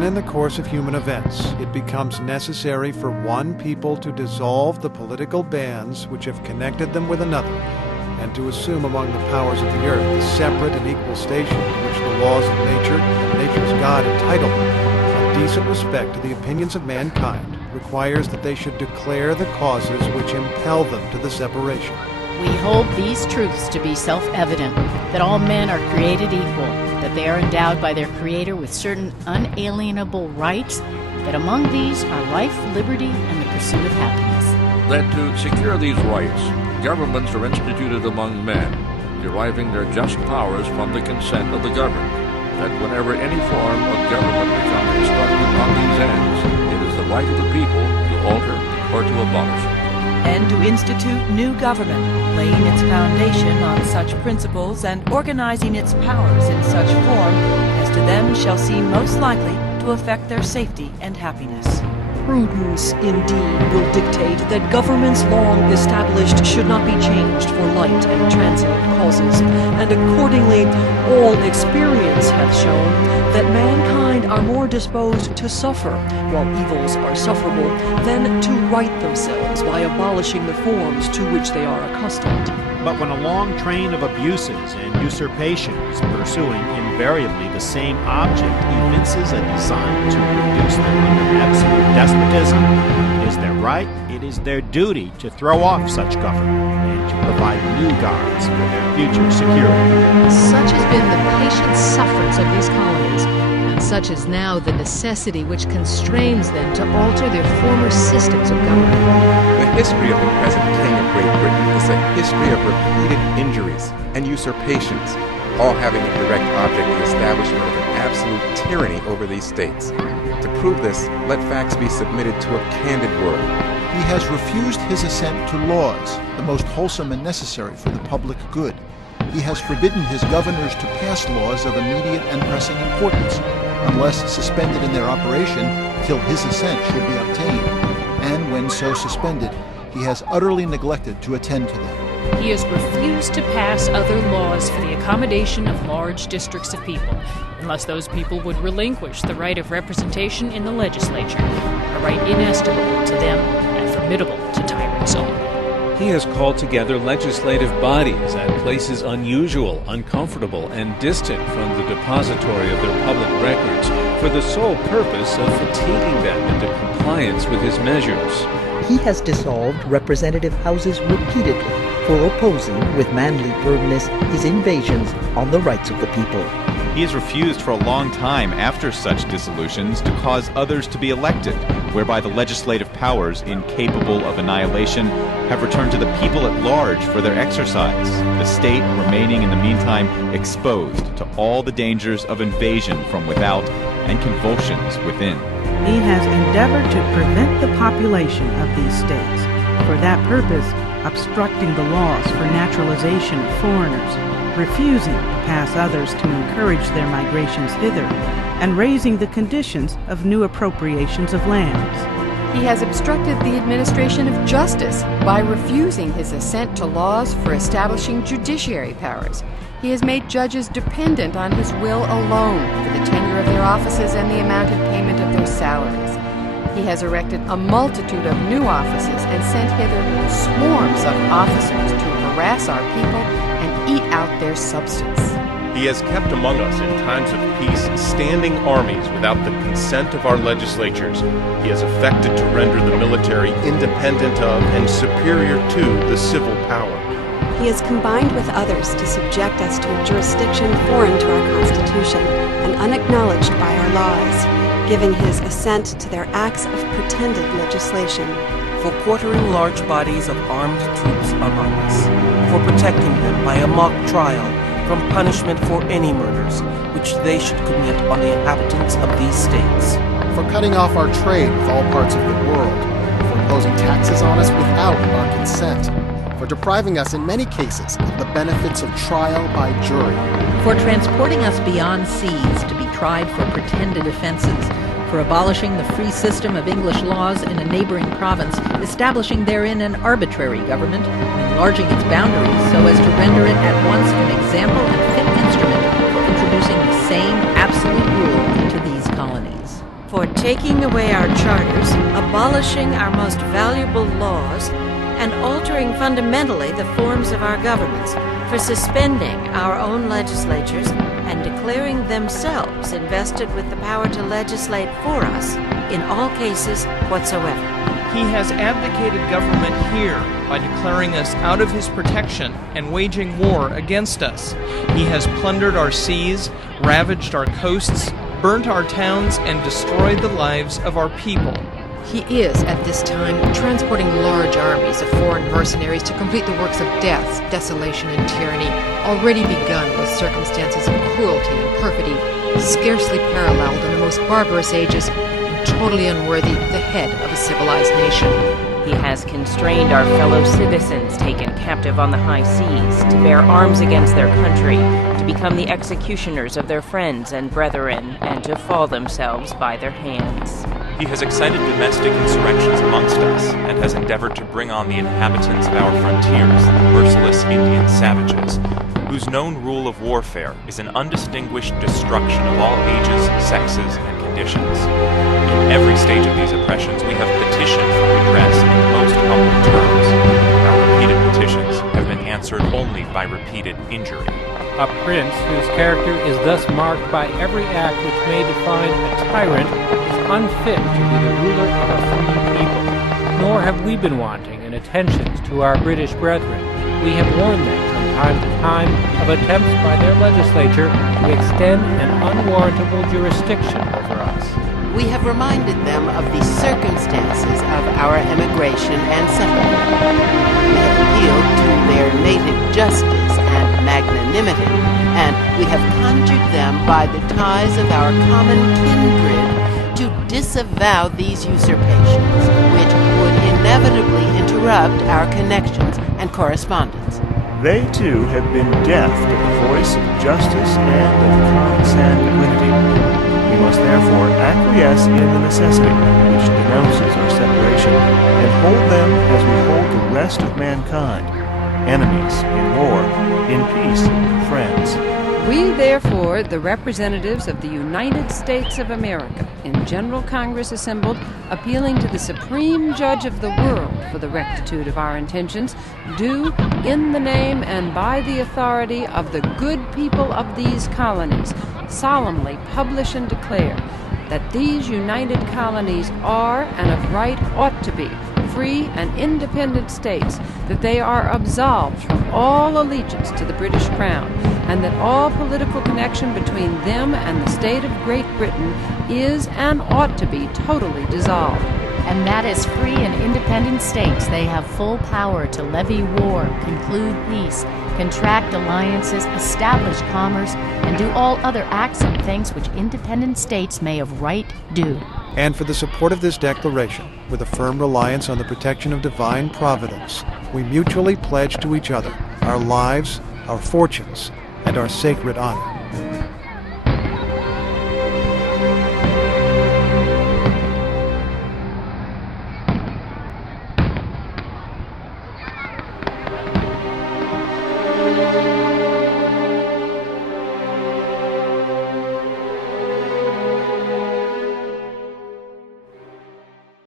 when in the course of human events it becomes necessary for one people to dissolve the political bands which have connected them with another, and to assume among the powers of the earth the separate and equal station to which the laws of nature and nature's God entitle them, a decent respect to the opinions of mankind requires that they should declare the causes which impel them to the separation. We hold these truths to be self-evident, that all men are created equal, that they are endowed by their Creator with certain unalienable rights, that among these are life, liberty, and the pursuit of happiness. That to secure these rights, governments are instituted among men, deriving their just powers from the consent of the governed, that whenever any form of government becomes instructed on these ends, it is the right of the people to alter or to abolish it. And to institute new government, laying its foundation on such principles and organizing its powers in such form as to them shall seem most likely to affect their safety and happiness. Prudence, indeed, will dictate that governments long established should not be changed for light and transient causes, and accordingly all experience hath shown that mankind are more disposed to suffer, while evils are sufferable, than to right themselves by abolishing the forms to which they are accustomed. But when a long train of abuses and usurpations, pursuing invariably the same object, evinces a design to reduce them under absolute despotism, it is their right, it is their duty to throw off such government and to provide new guards for their future security. Such has been the patient sufferance of these colonies, and such is now the necessity which constrains them to alter their former systems of government. The history of the present King of Great Britain is a history of repeated injuries and usurpations, all having a direct object the establishment of an absolute tyranny over these states. To prove this, let facts be submitted to a candid world. He has refused his assent to laws, the most wholesome and necessary for the public good. He has forbidden his governors to pass laws of immediate and pressing importance, unless suspended in their operation till his assent should be obtained, and when so suspended, he has utterly neglected to attend to them. He has refused to pass other laws for the accommodation of large districts of people, unless those people would relinquish the right of representation in the legislature, a right inestimable to them and formidable to tyrants only. He has called together legislative bodies at places unusual, uncomfortable, and distant from the depository of their public records for the sole purpose of fatiguing them into compliance with his measures. He has dissolved representative houses repeatedly for opposing with manly firmness his invasions on the rights of the people. He has refused for a long time after such dissolutions to cause others to be elected, whereby the legislative powers, incapable of annihilation, have returned to the people at large for their exercise, the state remaining in the meantime exposed to all the dangers of invasion from without and convulsions within. He has endeavored to prevent the population of these states, for that purpose obstructing the laws for naturalization of foreigners, refusing to pass others to encourage their migrations hither, and raising the conditions of new appropriations of lands. He has obstructed the administration of justice by refusing his assent to laws for establishing judiciary powers. He has made judges dependent on his will alone for the tenure of their offices and the amount of payment of their salaries. He has erected a multitude of new offices and sent hither swarms of officers to harass our people and eat out their substance. He has kept among us in times of peace standing armies without the consent of our legislatures. He has affected to render the military independent of and superior to the civil power. He has combined with others to subject us to a jurisdiction foreign to our Constitution and unacknowledged by our laws, giving his assent to their acts of pretended legislation. For quartering large bodies of armed troops among us, for protecting them by a mock trial from punishment for any murders which they should commit on the inhabitants of these states. For cutting off our trade with all parts of the world, for imposing taxes on us without our consent, for depriving us in many cases of the benefits of trial by jury, for transporting us beyond seas to be tried for pretended offenses, for abolishing the free system of English laws in a neighboring province, establishing therein an arbitrary government, and enlarging its boundaries so as to render it at once an example and fit instrument for introducing the same absolute rule into these colonies. taking away our charters, abolishing our most valuable laws, and altering fundamentally the forms of our governments, for suspending our own legislatures and declaring themselves invested with the power to legislate for us in all cases whatsoever. He has abdicated government here by declaring us out of his protection and waging war against us. He has plundered our seas, ravaged our coasts, burnt our towns, and destroyed the lives of our people. He is, at this time, transporting large armies of foreign mercenaries to complete the works of death, desolation, and tyranny, already begun with circumstances of cruelty and perfidy, scarcely paralleled in the most barbarous ages, and totally unworthy the head of a civilized nation. He has constrained our fellow citizens taken captive on the high seas to bear arms against their country, to become the executioners of their friends and brethren, and to fall themselves by their hands. He has excited domestic insurrections amongst us, and has endeavored to bring on the inhabitants of our frontiers the merciless Indian savages, whose known rule of warfare is an undistinguished destruction of all ages, sexes, and conditions. In every stage of these oppressions, we have petitioned for redress in the most humble terms. Our repeated petitions have been answered only by repeated injury. A prince whose character is thus marked by every act which may define a tyrant is unfit to be the ruler of a free people. Nor have we been wanting in attentions to our British brethren. We have warned them from time to time of attempts by their legislature to extend an unwarrantable jurisdiction over us. We have reminded them of the circumstances of our emigration and settlement. We have appealed to their native justice and magnanimity, and we have conjured them by the ties of our common kindred to disavow these usurpations, which would inevitably interrupt our connections and correspondence. They, too, have been deaf to the voice of justice and of consanguinity. We must therefore acquiesce in the necessity which denounces our separation, and hold them as we hold the rest of mankind, enemies in war, in peace, friends. We, therefore, the representatives of the United States of America, in General Congress assembled, appealing to the Supreme Judge of the world for the rectitude of our intentions, do, in the name and by the authority of the good people of these colonies, solemnly publish and declare that these united colonies are, and of right ought to be, free and independent states, that they are absolved from all allegiance to the British Crown, and that all political connection between them and the state of Great Britain is and ought to be totally dissolved. And that as free and independent states they have full power to levy war, conclude peace, contract alliances, establish commerce, and do all other acts and things which independent states may of right do. And for the support of this declaration, with a firm reliance on the protection of divine providence, we mutually pledge to each other our lives, our fortunes, and our sacred honor.